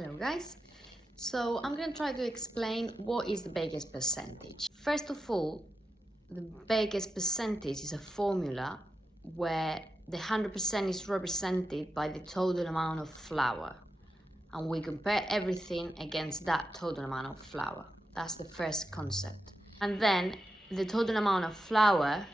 Hello guys. So I'm going to try to explain what is the Baker's percentage. First of all, the Baker's percentage is a formula where the 100% is represented by the total amount of flour, and we compare everything against that total amount of flour. That's the first concept. And then the total amount of flour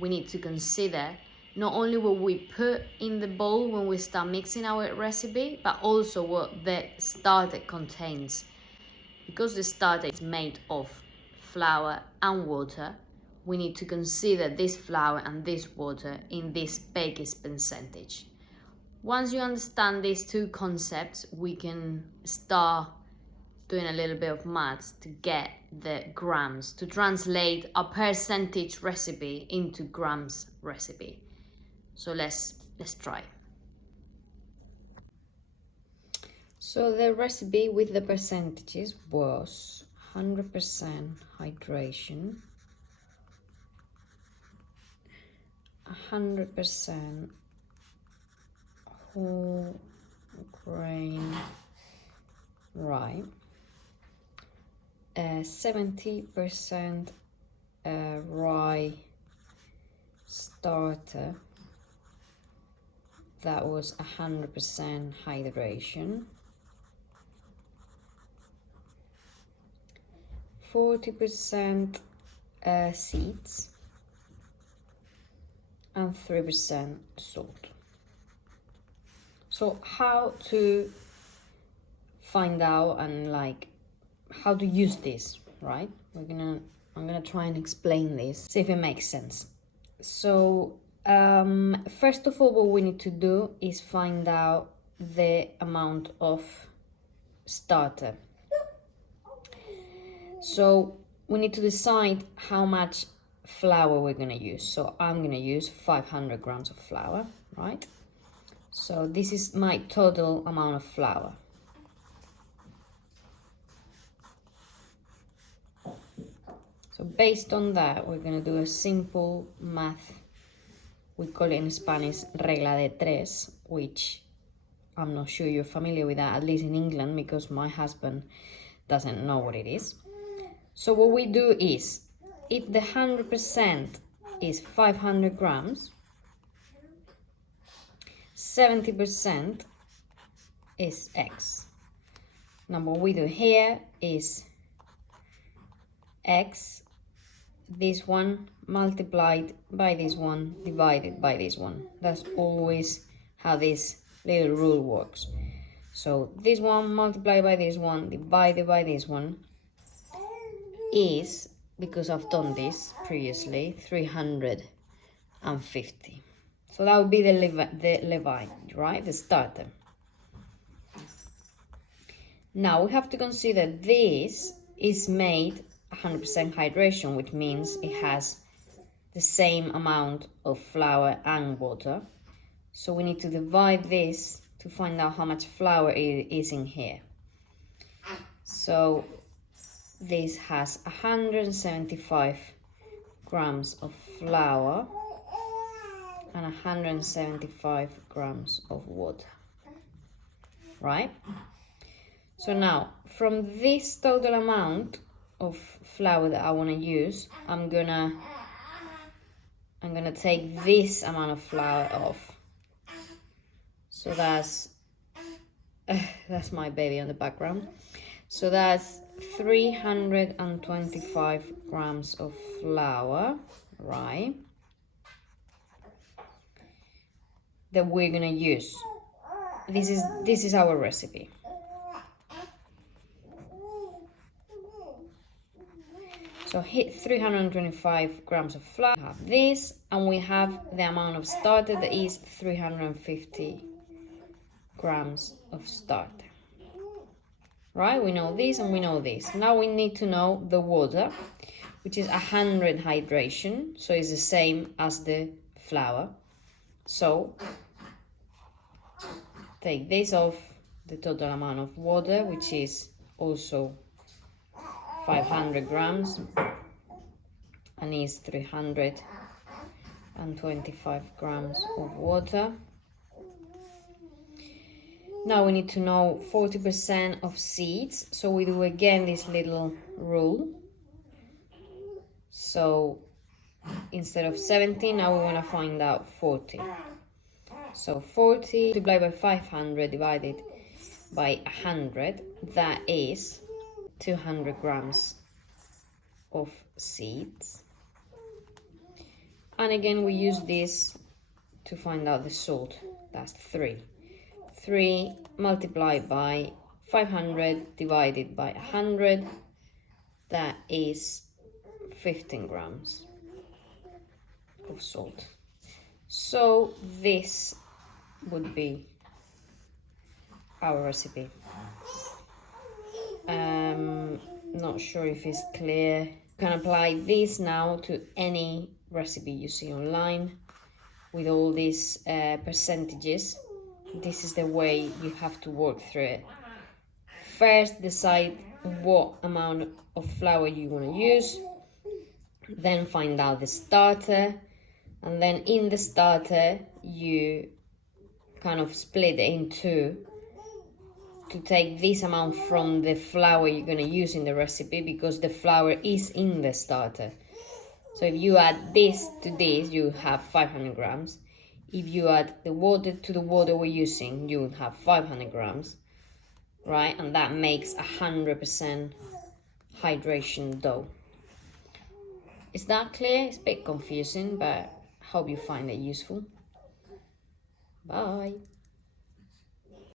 we need to consider not only what we put in the bowl when we start mixing our recipe, but also what the starter contains. Because the starter is made of flour and water, we need to consider this flour and this water in this Baker's percentage. Once you understand these two concepts, we can start doing a little bit of maths to get the grams, to translate a percentage recipe into grams recipe. So let's try. So the recipe with the percentages was 100% hydration, 100% whole grain rye, 70% rye starter, that was 100% hydration, 40% seeds, and 3% salt. So how to find out and how to use this, right? I'm gonna try and explain this, see if it makes sense. So first of all, what we need to do is find out the amount of starter. So we need to decide how much flour we're gonna use. So I'm gonna use 500 grams of flour, right? So this is my total amount of flour. So based on that, we're gonna do a simple math. We call it in Spanish regla de tres, which I'm not sure you're familiar with that, at least in England, because my husband doesn't know what it is. So what we do is, if the 100% is 500 grams, 70% is X. Now what we do here is X, this one multiplied by this one divided by this one. That's always how this little rule works. So this one multiplied by this one divided by this one is, because I've done this previously, 350. So that would be the levain, right? The starter. Now we have to consider this is made 100% hydration, which means it has the same amount of flour and water. So we need to divide this to find out how much flour is in here. So this has 175 grams of flour and 175 grams of water, right? So now, from this total amount of flour that I want to use, I'm gonna take this amount of flour off. So that's my baby on the background. So that's 325 grams of flour, right, that we're gonna use. This is our recipe. So hit 325 grams of flour, we have this, and we have the amount of starter that is 350 grams of starter. Right, we know this and we know this. Now we need to know the water, which is 100 hydration, so it's the same as the flour. So take this off the total amount of water, which is also 500 grams, and is 325 grams of water. Now we need to know 40% of seeds. So we do again this little rule. So instead of 70, now we want to find out 40. So 40 multiplied by 500 divided by 100, that is 200 grams of seeds. And again, we use this to find out the salt. That's 3. 3 multiplied by 500 divided by 100, that is 15 grams of salt. So this would be our recipe. Not sure if it's clear. You can apply this now to any recipe you see online with all these percentages. This is the way you have to work through it. First, decide what amount of flour you want to use, then find out the starter, and then in the starter you kind of split it in two to take this amount from the flour you're going to use in the recipe, because the flour is in the starter. So if you add this to this, you have 500 grams. If you add the water to the water we're using, you will have 500 grams, right? And that makes 100% hydration dough. Is that clear? It's a bit confusing, but I hope you find it useful. Bye.